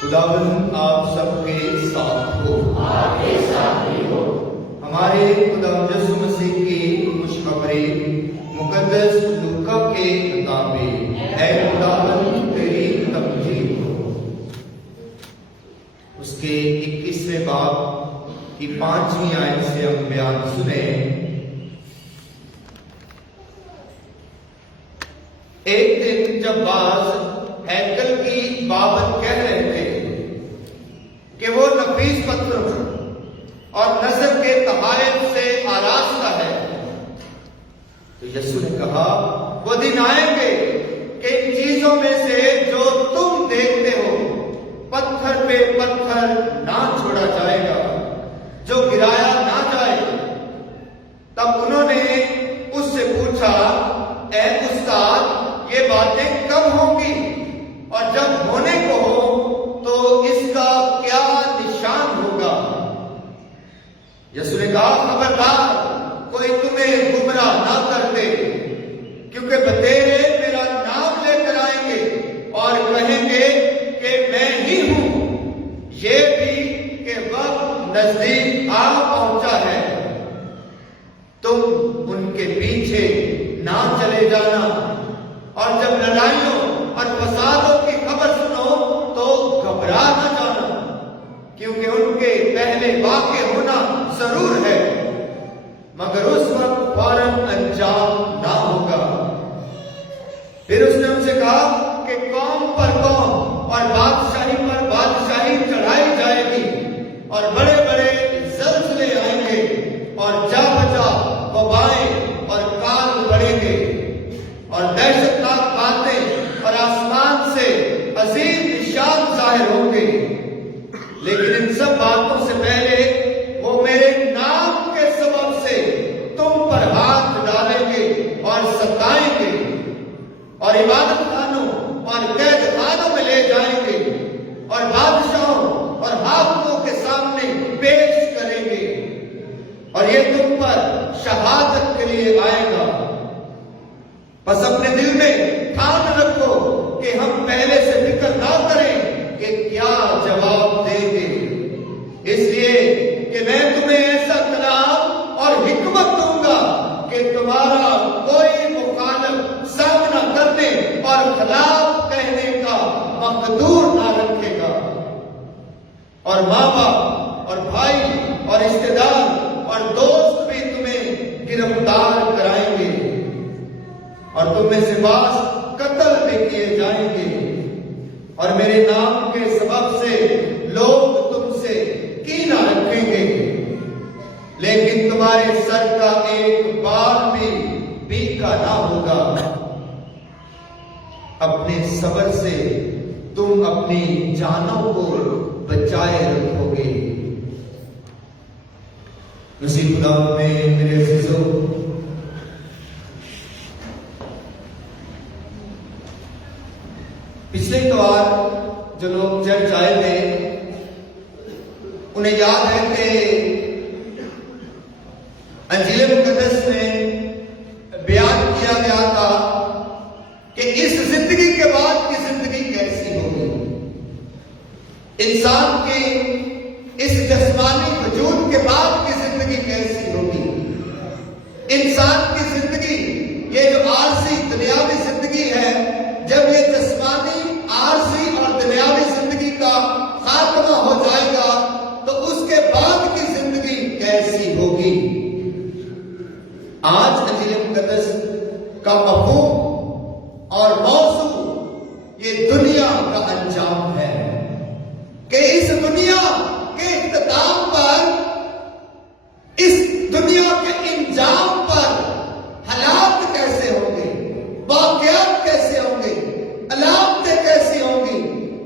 خداوند آپ سب کے ساتھ ہو، آپ کے ساتھ بھی ہو۔ ہمارے خداوند یسوع مسیح کی خوشخبری مقدس لوکا کے مطابق اے خداوند تیری تمجید ہو۔ اس کے 21ویں باب کی 5ویں آیت سے ہم بیان سنیں۔ ایک دن جب بعض ہیکل کی بابت کہہ رہے تھے کہ وہ نفیس پتھر اور نظر کے تحائف سے آراستہ ہے، تو یسوع نے کہا وہ دن آئیں گے کہ ان چیزوں میں سے جو تم دیکھتے ہو پتھر پہ پتھر نہ چھوڑا جائے گا، جو گرایا نہ جائے۔ تب انہوں نے اس سے پوچھا، اے استاد، یہ باتیں کب ہوں گی اور جب ہونے کو ہو تو اس کا کیا نشان ہوگا؟ یسوع نے کہا، خبردار کوئی تمہیں گمراہ نہ کر دے، کیونکہ بتیرے میرا نام لے کر آئیں گے اور کہیں گے کہ میں ہی ہوں، یہ بھی کہ وقت نزدیک آ پہنچا ہے۔ تم ان کے پیچھے نہ چلے جانا، اور جب لڑائیوں اور فسادوں کی خبر سنو تو گھبرا نہ جانا، کیونکہ ان کے پہلے واقع ہونا ضرور ہے، مگر اس وقت فوراً انجام نہ ہوگا۔ پھر اس نے ان سے کہا کہ قوم پر قوم اور بادشاہی پر بادشاہی چڑھائی جائے گی، اور بڑے بڑے زلزلے آئیں گے، اور جا بجا وبائیں اور کال بڑھیں گے، اور دہشتناک باتیں اور آسمان سے عظیم نشان ظاہر ہوں گے۔ لیکن ان سب باتوں سے پہلے وہ میرے نام کے سبب سے تم پر ہاتھ ڈالیں گے اور ستائیں گے، اور عبادت خانوں اور قید خانوں میں لے جائیں گے، اور بادشاہوں اور حاکموں کے سامنے پیش کریں گے، اور یہ تم پر شہادت کے لیے آئے گا۔ بس اپنے دل میں ٹھان رکھو کہ ہم پہلے سے فکر نہ کریں کہ کیا جواب دیں گے، اس لیے کہ میں تمہیں ایسا کلام اور حکمت دوں گا کہ تمہارا کوئی مخالف سامنا کرنے اور خلاف کہنے کا مقدور نہ رکھے گا، اور ماں باپ اور بھائی اور رشتے دار اور دوست بھی تمہیں گرفتار کرائیں گے، اور تم میں سے بعض قتل بھی کیے جائیں گے، اور میرے نام کے سبب سے لوگ تم سے کینہ رکھیں گے، لیکن تمہارے سر کا ایک بال بھی بیکا نہ ہوگا۔ اپنے صبر سے تم اپنی جانوں کو بچائے رکھو گے۔ مسیح خدا میں میرے عزیزو، پچھلے اتوار جو لوگ چرچ آئے تھے انہیں یاد ہے کہ انجیل مقدس میں بیان کیا گیا تھا کہ اس زندگی کے بعد کی زندگی کیسی ہوگی، انسان کے اس جسمانی وجود کے بعد کی زندگی کیسی ہوگی، انسان کی زندگی یہ جو عارضی دنیاوی زندگی ہے، جب یہ جسمانی عارضی اور دنیاوی زندگی کا خاتمہ ہو جائے گا تو اس کے بعد کی زندگی کیسی ہوگی۔ آج انجیل مقدس کا مفہوم اور موضوع یہ دنیا کا انجام ہے، کہ اس دنیا کے اختتام پر، اس دنیا کے انجام پر حالات کیسے ہوں گے، واقعات کیسے ہوں گے، علامتیں کیسی ہوں گی،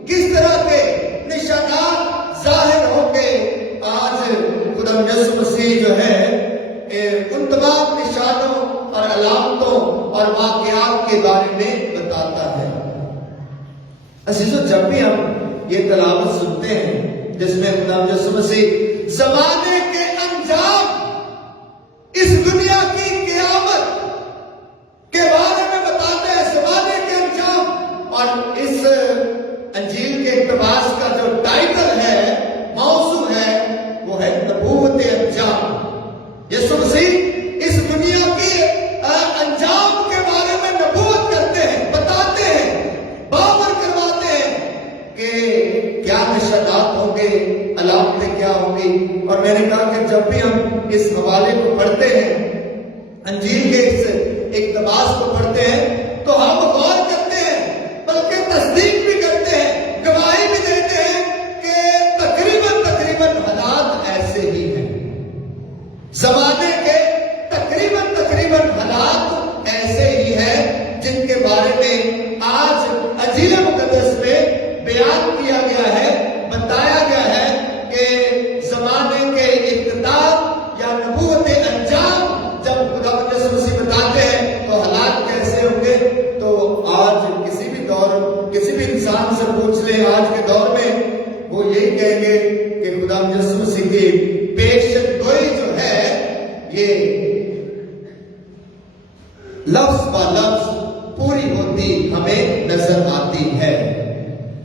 کس طرح کے نشانات ظاہر ہوں گے۔ آج خدا یسوع مسیح جو ہے ان تمام نشانوں اور علامتوں اور واقعات کے بارے میں بتاتا ہے۔ عزیزو، جب بھی ہم یہ تلاوت سنتے ہیں جس میں خدا یسوع مسیح زمانے کے انجام، اس دنیا کی قیامت کے بارے میں بتاتے ہیں، زمانے کے انجام، اور اس انجیل کے اقتباس کا جو کہ کیا نشانات ہوں گے، علامتیں کیا ہوں گی. اور میں نے کہا کہ جب بھی ہم اس حوالے کو پڑھتے ہیں، انجیل کے اس اقتباس کو پڑھتے ہیں، تو ہم غور کرتے ہیں، بلکہ تصدیق بھی کرتے ہیں، گواہی بھی دیتے ہیں کہ تقریباً حالات ایسے ہی ہیں. زمانے کے تقریباً حالات ایسے ہی ہیں جن کے بارے میں آج انجیل مقدس میں بیان کیا گیا ہے، بتایا گیا ہے کہ زمانے کے اختتام یا نبوت انجام جب خدا یسوع مسیح بتاتے ہیں تو حالات کیسے ہوں گے. تو آج کسی بھی دور، کسی بھی انسان سے پوچھ لیں آج کے دور میں، وہ یہی کہیں گے کہ خدا یسوع مسیح کی پیشن گوئی جو ہے یہ لفظ با لفظ پوری ہوتی ہمیں نظر آتی ہے.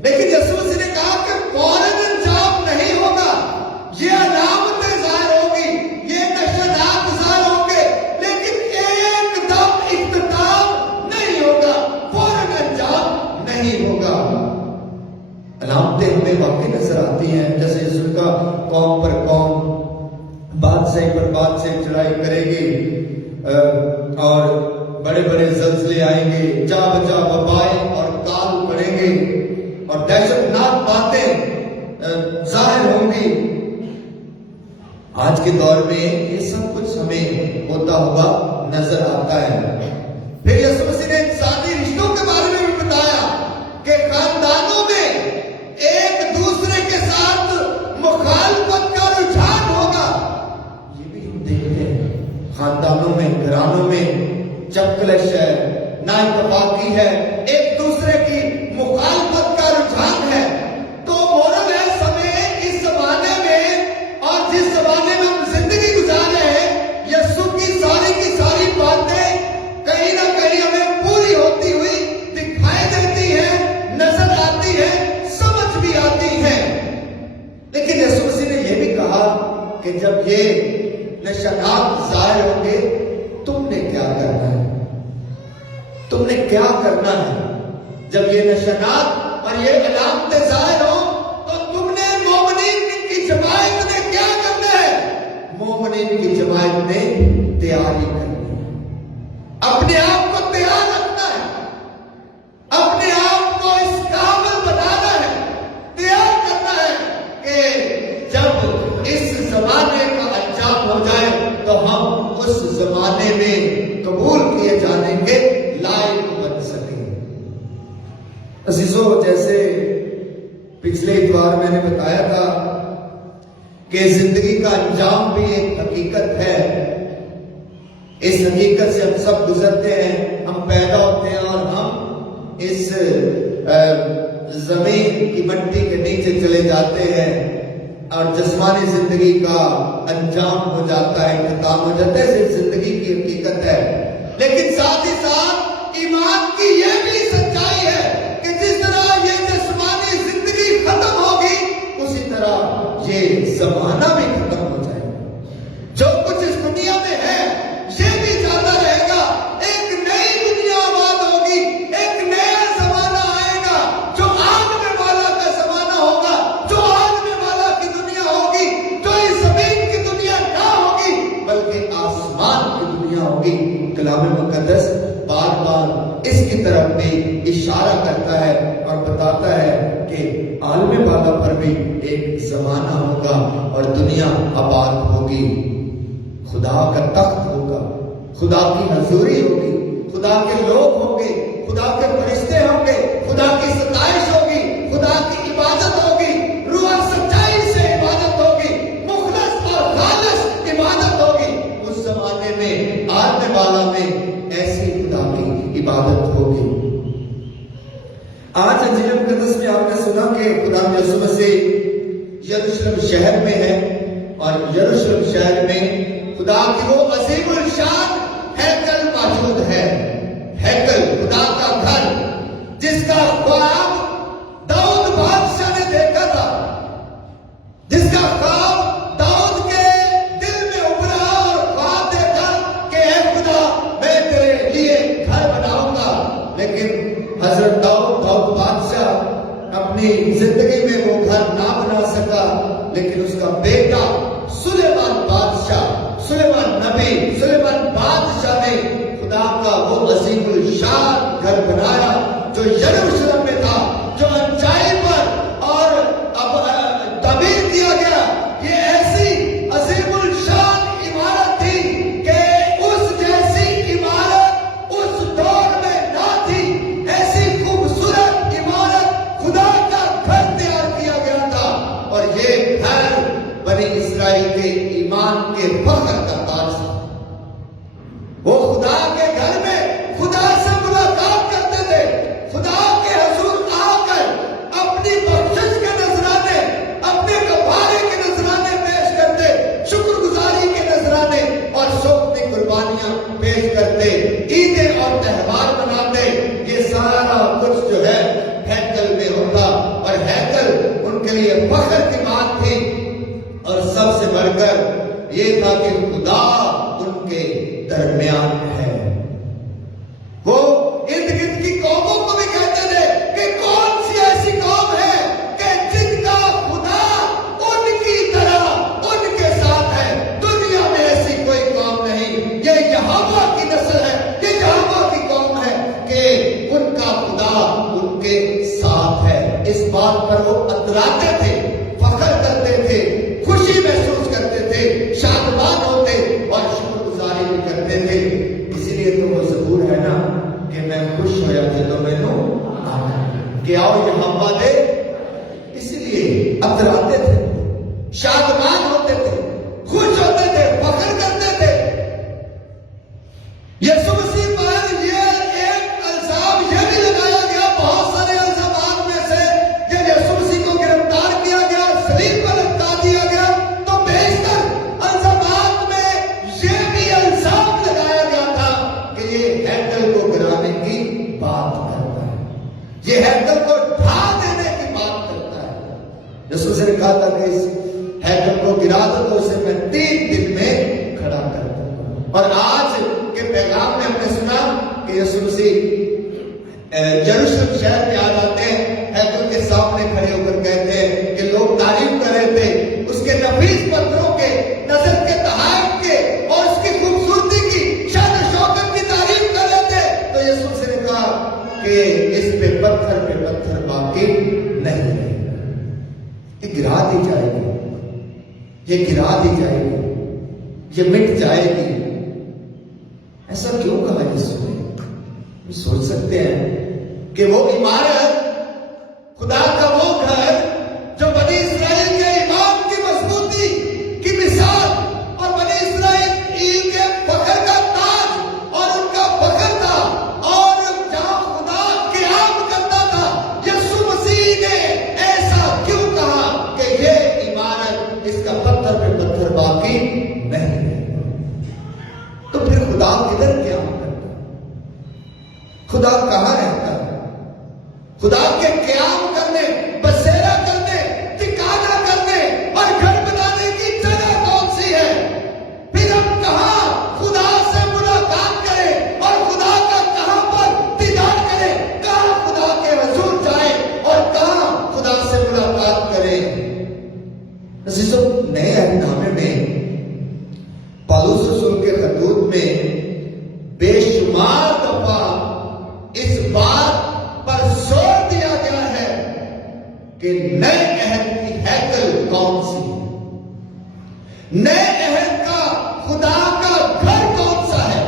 لیکن یسوع مسیح نے کہا کہ فوراً انجام نہیں ہوگا، یہ علامتیں ظاہر ہوگی، یہ نشانات ظاہر ہوں گے، لیکن ایک دم اختتام نہیں ہوگا، فوراً انجام نہیں ہوگا. علامتیں ہمیں واقعی نظر آتی ہیں، جیسے یسوع کا قوم پر قوم، بادشاہی پر بادشاہی چڑھائی کرے گی اور بڑے بڑے زلزلے آئیں گے، جا بجا وبائیں اور کال پڑیں گے اور دہشت ناک باتیں ظاہر ہوں گی. آج کے دور میں یہ سب کچھ ہمیں ہوتا ہوا نظر آتا ہے. پھر یسوع مسیح نے انسانی رشتوں کے بارے میں بھی بتایا کہ خاندانوں میں ایک دوسرے کے ساتھ مخالفت کا رجحان ہوگا. یہ بھی ہم دیکھتے ہیں خاندانوں میں، گھرانوں میں جب کلش ہے، نااتفاقی ہے، ایک دوسرے کی مخالفت کا رجحان ہے. تو مورل ہے ہمیں اس زمانے میں اور جس زمانے میں ہم زندگی گزار رہے ہیں، یسوع کی ساری باتیں کہیں نہ کہیں ہمیں پوری ہوتی ہوئی دکھائی دیتی ہیں، نظر آتی ہیں، سمجھ بھی آتی ہیں. لیکن یسوع مسیح نے یہ بھی کہا کہ جب یہ نشانات ظاہر ہوں گے، تم نے کیا کرنا ہے؟ تم نے کیا کرنا ہے؟ جب یہ نشانات اور یہ علامتیں ظاہر ہوں تو تم نے، مومنین کی جماعت نے کیا کرنا ہے؟ مومنین کی جماعت نے تیاری کرنی ہے، اپنے آپ کو تیار رکھنا ہے، اپنے آپ کو اس قابل بنانا ہے، تیار کرنا ہے کہ جب اس زمانے کا انجام ہو جائے تو ہم اس زمانے میں قبول کیے جانے کے لائق بن سکیں. عزیزو، جیسے پچھلے اتوار میں نے بتایا تھا کہ زندگی کا انجام بھی ایک حقیقت ہے. اس حقیقت سے ہم سب گزرتے ہیں، ہم پیدا ہوتے ہیں اور ہم اس زمین کی مٹی کے نیچے چلے جاتے ہیں اور جسمانی زندگی کا انجام ہو جاتا ہے، اختتام ہو جاتا ہے. صرف زندگی کی حقیقت ہے، لیکن ساتھ ہی ساتھ ایمان کی یہ بھی سچائی ہے کہ جس طرح یہ جسمانی زندگی ختم ہوگی، اسی طرح یہ زمانہ بھی ختم ہو جائے گا. جو کچھ اس دنیا میں ہے یہ بھی جاتا رہے گا. ایک نئی دنیا آباد ہوگی، ایک نیا زمانہ آئے گا جو آگنے والا کا زمانہ ہوگا، جو آگنے والا کی دنیا ہوگی، جو اس زمین کی دنیا نہ ہوگی بلکہ آسمان کی دنیا ہوگی. کلام مقدس بار بار اس کی طرف بھی اشارہ کرتا ہے اور بتاتا ہے کہ عالم بالا پر بھی ایک زمانہ ہوگا اور دنیا آباد ہوگی. خدا کا تخت ہوگا، خدا کی حضوری ہوگی، خدا کے لوگ ہوں گے، خدا کے فرشتے ہوں گے، خدا کی ستائش ہوگی، خدا کی عبادت ہوگی، روح اور سچائی سے عبادت ہوگی، مخلص اور خالص عبادت ہوگی. اس زمانے میں آنے والا میں ایسی خدا کی عبادت ہوگی. آج انجیل مقدس میں آپ نے سنا کہ خدا یسوع مسیح یروشلم شہر میں ہے اور یروشلم شہر میں خدا کی وہ عظیم الشان ہیکل موجود ہے. ہیکل، خدا کا گھر، جس کا خواب داؤد بادشاہ نے دیکھا تھا، جس کا خواب داؤد کے دل میں ابھرا اور خواب دیکھا کہ اے خدا میں تیرے لیے گھر بناؤں گا. لیکن حضرت داؤد بادشاہ اپنی زندگی میں وہ گھر نہ بنا سکا، لیکن اس کا بیٹا سلیمان بادشاہ، سلیمان نبی، سلیمان بادشاہ نے خدا کا وہ عظیم الشان گھر بنایا جو یروشلم میں تھا، جو اونچائی پر اور اب تعمیر کیا گیا۔ یہ ایسی عظیم الشان عمارت تھی کہ اس جیسی عمارت اس دور میں نہ تھی۔ ایسی خوبصورت عمارت، خدا کا گھر تیار کیا گیا تھا، اور یہ گھر بنی اسرائیل کے ایمان کے فخر کا تاج تھا۔ وہ خدا کے گھر میں خدا سے ملاقات کرتے تھے، خدا کے حضور آ کر اپنی بخشش کے نذرانے، اپنے کفارے کے نذرانے پیش کرتے، شکر گزاری کے نذرانے اور سوگندی قربانیاں پیش کرتے، عیدیں اور تہوار مناتے۔ یہ سارا کچھ جو ہے ہیکل میں ہوتا، اور ہیکل ان کے لیے فخر کی بات تھی، اور سب سے بڑھ کر یہ تھا کہ خدا ان کے درمیان ہے۔ وہ ارد گرد کی قوموں کو بھی کہتے تھے کہ کون سی ایسی قوم ہے کہ جن کا خدا ان کی طرح ان کے ساتھ ہے۔ دنیا میں ایسی کوئی قوم نہیں، یہ یہوہ کی نسل ہے، یہ یہوہ کی قوم ہے کہ ان کا خدا ان کے ساتھ ہے۔ اس بات پر وہ اتراتے تھے، فخر کرتے تھے، خوشی محسوس کرتے تھے، شادمان ہوتے اور شکر گزاری بھی کرتے تھے۔ اسی لیے تو وہ ضرور ہے نا کہ میں خوش ہویا جدوں مینوں کہ آؤ یہاں پادے، اسی لیے اتراتے تھے، شادمان ہوتے تھے، خوش ہوتے تھے، فخر کرتے تھے۔ یسوع مسیح پر یہ ایک الزام یہ بھی لگایا گیا، بہت سارے الزامات میں سے، جب یسوع مسیح کو گرفتار کیا گیا، صلیب پر لٹکا دیا گیا، تو بیشتر الزامات میں یہ بھی الزام لگایا گیا تھا کہ یہ ہیکل کو گرانے کی بات کرتا ہے، یہ ہیکل کو ڈھا دینے کی بات کرتا ہے۔ یسوع سے نے کہا تھا کہ اس ہیکل کو گرا دو تو اسے میں 3 دن میں کھڑا کر دوں گا۔ اور آج کے پیغام میں ہم نے سنا کہ یسوع مسیح یروشلم شہر میں آ جاتے ہیں، ہیکل کے سامنے کھڑے ہو کر کہتے ہیں کہ لوگ تعریف کر رہے تھے اس کے نفیس پتھروں کے، نظر کے تحائف کے، اور اس کی خوبصورتی کی، شان و شوکت کی تعریف کر رہے تھے۔ تو یسوع سے نے کہا کہ اس پہ پتھر باقی نہیں رہے، یہ گرا دی جائے گی، یہ گرا دی جائے گی، یہ مٹ جائے گی۔ ایسا کیوں کہا یسوع نے؟ ہم سوچ سکتے ہیں کہ وہ عمارت، خدا کا وہ گھر جو بنی اسرائیل کے ایمان کی مضبوطی کی مثال اور بنی اسرائیل کے فخر کا تاج اور ان کا فخر تھا، اور جہاں خدا قیام کرتا تھا، یسوع مسیح نے ایسا کیوں کہا کہ یہ عمارت، اس کا پتھر پہ پتھر باقی نہیں ہے؟ تو پھر خدا کدھر قیام کرتا ہے؟ خدا کہاں رہتا ہے؟ خدا کے قیام کرنے، بسیرا کرنے، ٹھکانہ کرنے اور گھر بنانے کی جگہ کون سی ہے؟ پھر ہم کہاں خدا سے ملاقات کریں اور خدا کا کہاں پر دیدار کریں؟ کہاں خدا کے حضور جائیں اور کہاں خدا سے ملاقات کریں؟ عزیزو، نئے عہد نامے میں پالوس رسول کے خطوط میں بے شمار دفعہ اس بات پر زور دیا گیا ہے کہ نئے عہد کی ہیکل کون سی ہے، نئے عہد کا خدا کا گھر کون سا ہے۔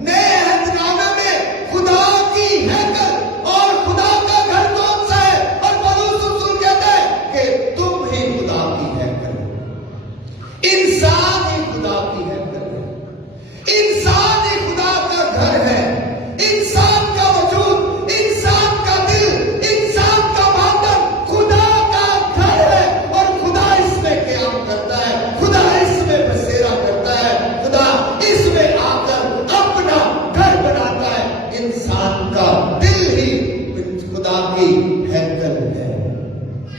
نئے عہد نامے میں خدا کی ہیکل اور خدا کا گھر کون سا ہے، اور پالوس رسول کہتا ہے کہ تم ہی خدا کی ہیکل ہو، انسان ہی خدا کی ہیکل ہے، انسان ہی خدا کا گھر ہے۔ انسان کا وجود، انسان کا دل، انسان کا باطن خدا کا گھر ہے، اور خدا اس میں قیام کرتا ہے، خدا اس میں بسیرا کرتا ہے، خدا اس میں آ کر اپنا گھر بناتا ہے۔ انسان کا دل ہی خدا کی ہیکل ہے،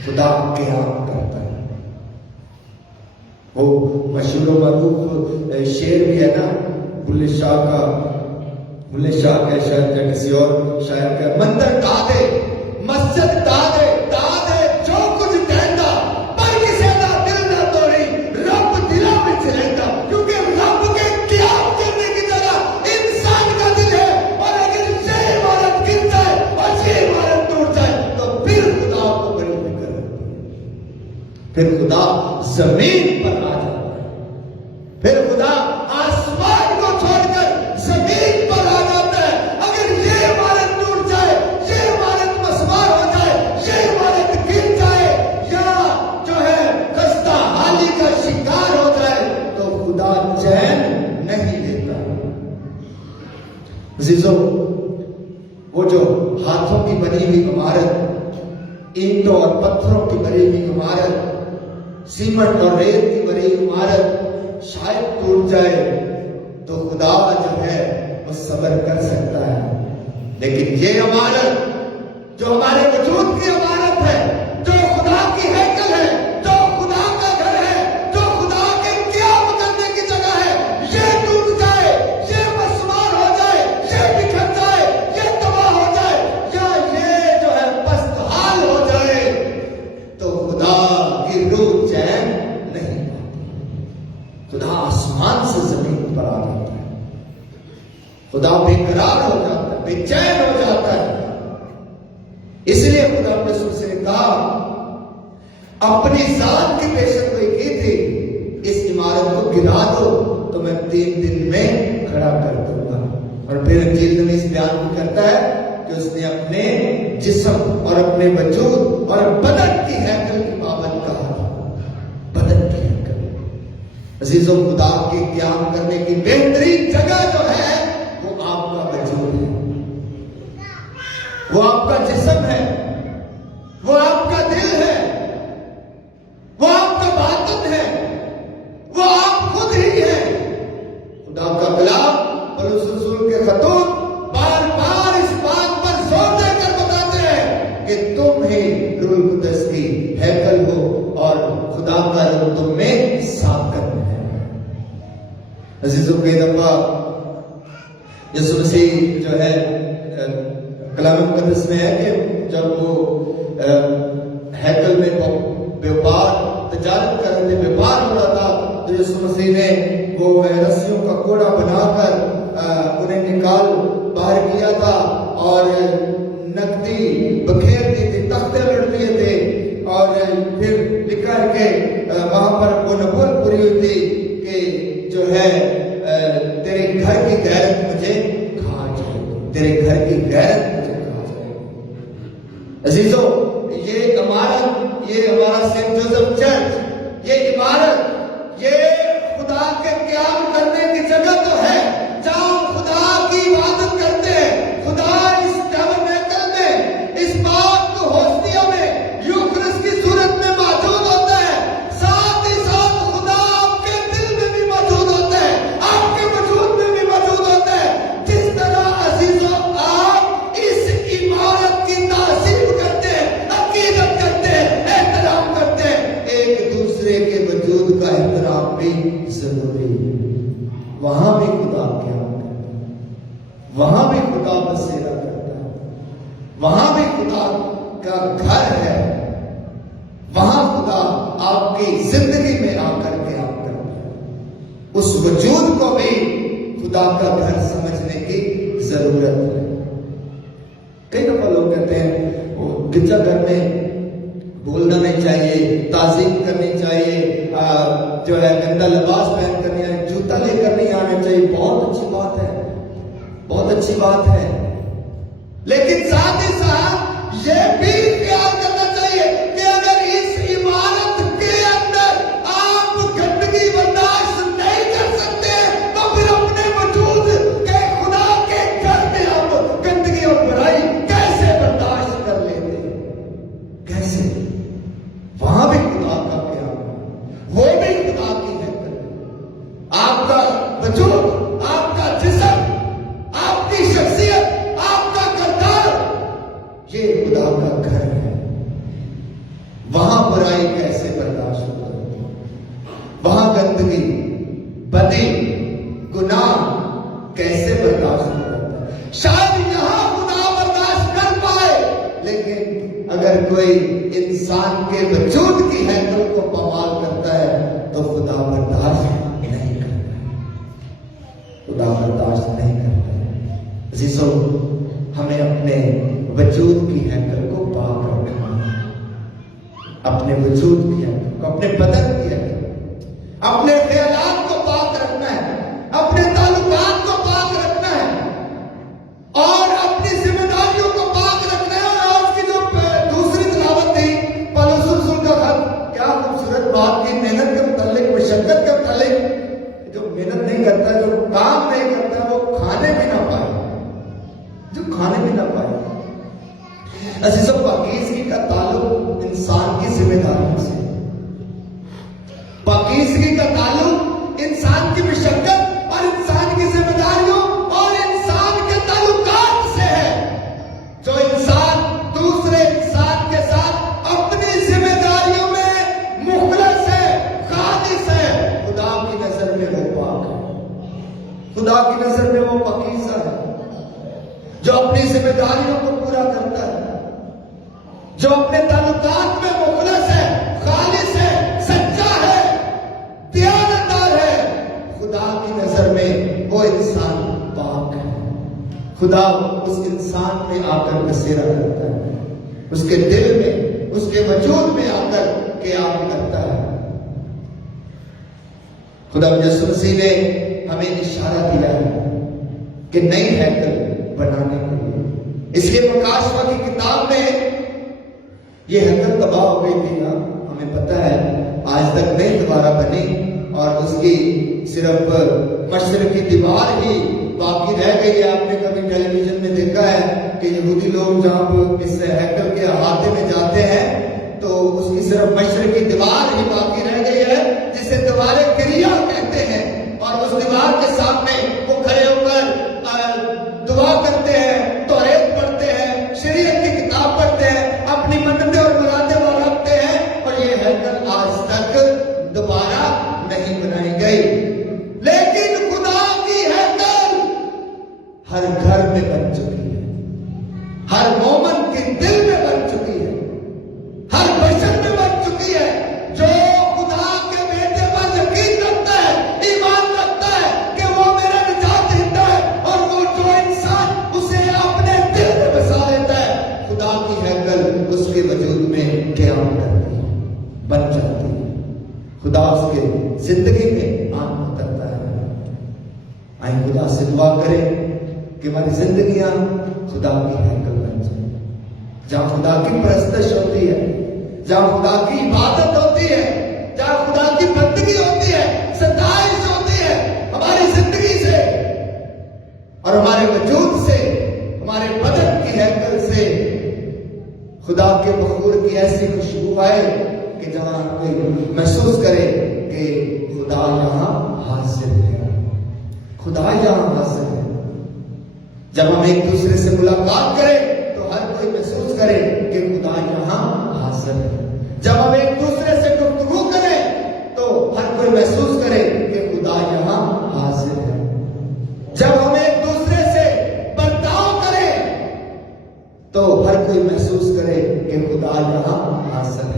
خدا قیام کرتا ہے۔ وہ مشہور و معروف شعر بھی ہے نا، بلے شاہ کا شاید یا کسی اور شاعر کا، مندر ڈا دے، مسجد ڈا دے، پھر خدا زمین پر آ جاتا ہے، پھر خدا آسمان کو چھوڑ کر زمین پر آ جاتا ہے۔ اگر یہ عمارت ٹوٹ جائے، یہ عمارت مسمار ہو جائے، یہ عمارت گر جائے یا جو ہے خستہ حالی کا شکار ہو جائے تو خدا چین نہیں دیتا۔ عزیزو، وہ جو ہاتھوں کی بنی ہوئی عمارت، اینٹوں اور پتھروں کی بنی ہوئی عمارت، سیمنٹ اور ریت کی بنی ہوئی عمارت شاید ٹوٹ جائے تو خدا جو ہے وہ صبر کر سکتا ہے، لیکن یہ عمارت جو ہمارے وجود کی عمارت ہے، جو خدا کی ہیکل ہے، جو خدا کا گھر ہے، جو خدا کے قیام کرنے کی جگہ ہے، یہ ٹوٹ جائے، یہ مسمار ہو جائے، یہ بکھر جائے، یہ تباہ ہو جائے یا یہ جو ہے پست حال ہو جائے تو خدا کی روح چین نہیں پاتی۔ خدا آسمان سے زمین پر آ جاتا ہے، خدا بے قرار ہو جاتا ہے، بے چین ہو جاتا ہے۔ اس لیے خدا اپنے رسول سے کہا، اپنی ذات کی پیشن گوئی کی تھی، اس عمارت کو گرا دو تو میں 3 دن میں کھڑا کر دوں گا۔ اور پھر انجیل میں اس بیان کو کرتا ہے کہ اس نے اپنے جسم اور اپنے وجود اور بدن کی ہیکل کی بابت کہا، بدن کی ہیکل۔ عزیزوں، خدا کے قیام کرنے کی بہترین جگہ جو ہے وہ آپ کا وجود ہے، وہ آپ کا جسم ہے، وہ آپ کا دل ہے، وہ آپ کا باطن ہے، وہ آپ خود ہی ہے۔ خدا کا کلام پولس رسول کے خطوط بار بار اس بات پر زور دے کر بتاتے ہیں کہ تم ہی روح القدس کی ہیکل ہو اور خدا کا روح تم میں ساکن ہے۔ عزیزوں، کئی دفعہ یسوع مسیح جو ہے کلام مقدس میں ہے کہ جب وہ ہیکل میں بیوپار تجارت کر رہے تھے، بیوپار ہو رہا تھا، تو یسوع مسیح نے وہ رسیوں کا کوڑا بنا کر انہیں نکال باہر کیا تھا اور نقدی بکھیر دی تھی، تختے لٹ دیے تھے، اور پھر لکھا ہے کہ وہاں پر وہ نبوت پوری ہوئی تھی کہ جو ہے تیرے گھر کی غیرت مجھے کھا جائے گی، تیرے گھر کی غیرت مجھے کھا جائے گی۔ عزیزوں، یہ عمارت، یہ ہمارا سینٹ جوزف چرچ، یہ عمارت، یہ خدا کے قیام کرنے کی جگہ تو ہے جہاں خدا کی عبادت کرتے ہیں۔ خدا اس ٹیبرنیکل میں، اس پاک ہوسٹیا میں، یوکرس کی صورت میں موجود ہوتا ہے، ساتھ ہی ساتھ خدا آپ کے دل میں بھی موجود ہوتا ہے، آپ کے وجود میں بھی موجود ہوتا ہے۔ جس طرح عزیزوں آپ اس عمارت کی تعظیم کرتے ہیں، عقیدت کرتے ہیں، احترام کرتے ہیں، ایک دوسرے کے وجود کا احترام بھی ضروری ہے۔ وہاں بھی خدا قیام کرتا ہے، وہاں بھی خدا بسیرا کرتا ہے، وہاں بھی خدا کا گھر ہے، وہاں خدا آپ کی زندگی میں آ کر قیام کرتا ہے۔ اس وجود کو بھی خدا کا گھر سمجھنے کی ضرورت ہے۔ کئی دفعہ لوگ کہتے ہیں وہ گرجا گھر میں بولنا نہیں چاہیے، تعظیم کرنی چاہیے، جو ہے گندا لباس پہن کر نہیں آنا، جوتا لے کر نہیں آنا چاہیے۔ بہت اچھی بات ہے، بہت اچھی بات ہے، لیکن ساتھ ہی ساتھ یہ بھی خیال کرنا چاہیے کہ اگر اس عمارت کے اندر آپ گندگی برداشت نہیں کر سکتے تو پھر اپنے وجود کے خدا کے گھر میں آپ گندگی اور برائی کیسے برداشت کر لیتے ہیں؟ کیسے؟ وہاں بھی خدا کا قیام ہے، وہ بھی خدا کی ہیکل ہے۔ آپ کا وجود، آپ کا جسم، آپ کی شخصیت، آپ کا کردار، یہ خدا کا گھر ہے۔ وہاں برائی کیسے برداشت ہوتا ہے؟ وہاں گندگی، بدی، گناہ کیسے برداشت ہوتا ہے؟ شاید یہاں خدا برداشت کر پائے، لیکن اگر کوئی انسان کے وجود کی ہیکل کو پامال کرتا ہے تو خدا برداشت نہیں کرتا ہے، خدا برداشت نہیں کرتا ہے۔ عزیزوں، ہمیں اپنے وجود کی ہیکل کو پاک رکھنا ہے، اپنے وجود کی حقیقت کو، اپنے بدن کی حقیقت، اپنے خیالات کو پاک رکھنا ہے، اپنے تعلقات کو پاک رکھنا ہے اور اپنی ذمہ داریوں کو پاک رکھنا ہے۔ اور آج کی جو دوسری تلاوت تھی پولس رسول کا خط، کیا خوبصورت بات کی، محنت کے متعلق، مشقت کے متعلق۔ جو محنت نہیں کرتا، جو کام نہیں کرتا، وہ کھانے بھی نہ پائے، جو کھانے بھی نہ پائے۔ عزیزو، پاکیزگی کا تعلق انسان کی ذمہ داریوں سے، پاکیزگی کا تعلق انسان کی مشقت اور انسان کی ذمہ داریوں اور انسان کے تعلقات سے ہے۔ جو انسان دوسرے انسان کے ساتھ اپنی ذمہ داریوں میں مخلص ہے، خالص ہے، خدا کی نظر میں وہ پاک ہے، خدا کی نظر میں وہ پاکیزہ ہے۔ جو اپنی ذمہ داریوں کو پورا کرتا ہے، جو اپنے تعلقات میں مخلص ہے، خالص ہے، سچا ہے، دیانتدار ہے، خدا کی نظر میں وہ انسان پاک ہے۔ خدا اس انسان میں آ کر بسیرا کرتا ہے، اس کے دل میں، اس کے وجود میں آ کر قیام کرتا ہے۔ خدا یسوع مسیح نے ہمیں اشارہ دیا ہے کہ نئی ہیکل بنانے کے لیے۔ اس لیے مکاشفہ کی کتاب میں یہ ہیکل تباہ ہو گئی تھی نا، ہمیں پتہ ہے، آج تک نہیں دوبارہ بنی، اور اس کی صرف مشرقی دیوار ہی باقی رہ گئی ہے۔ آپ نے کبھی ٹیلی ویژن میں دیکھا ہے کہ یہودی لوگ جب اس ہیکل کے احاطے میں جاتے ہیں تو اس کی صرف مشرقی دیوار ہی باقی رہ گئی ہے، جسے دیوار کریا کہتے ہیں، اور اس دیوار کے سامنے وہ کھڑے ہو کر دعا کرتے ہیں، توریت پڑھتے ہیں، شریعت کی کتاب پڑھتے ہیں، اپنی منتیں اور مرادیں وہ رکھتے ہیں، اور یہ ہیکل آج تک دوبارہ نہیں بنائی گئی۔ لیکن خدا کی ہیکل ہر گھر میں بن چکی ہے، ہر مومن کے دل میں بن چکی ہے، ہر بشر میں بن چکی ہے۔ جو خدا کے بیٹے پر یقین رکھتا ہے، ایمان رکھتا ہے کہ وہ میرا نجات دہندہ ہے، اور وہ جو انسان اسے اپنے دل میں بسا لیتا ہے، خدا کی ہیکل اس کے وجود میں قیام کرتی ہے، بن جاتی ہے، خدا اس کے زندگی میں آن اترتا ہے۔ آئیں خدا سے دعا کریں کہ ہماری زندگیاں خدا کی ہیکل بن جائیں، جہاں خدا کی پرستش ہوتی ہے، جہاں خدا کی عبادت ہوتی ہے، جہاں خدا کی بندگی ہوتی ہے، ستائش ہوتی ہے، ہماری زندگی سے اور ہمارے وجود سے، ہمارے بدن کی ہیکل سے خدا کے بخور کی ایسی خوشبو آئے کہ جہاں کوئی محسوس کرے کہ خدا یہاں حاضر ہے، خدا یہاں حاضر ہے۔ جب ہم ایک دوسرے سے ملاقات کریں تو ہر کوئی محسوس کرے کہ خدا یہاں حاضر ہے۔ جب ہم ایک دوسرے سے گفتگو کریں تو ہر کوئی محسوس کرے کہ خدا یہاں حاضر ہے۔ جب ہم ایک دوسرے سے برتاؤ کریں تو ہر کوئی محسوس کرے کہ خدا یہاں حاضر ہے۔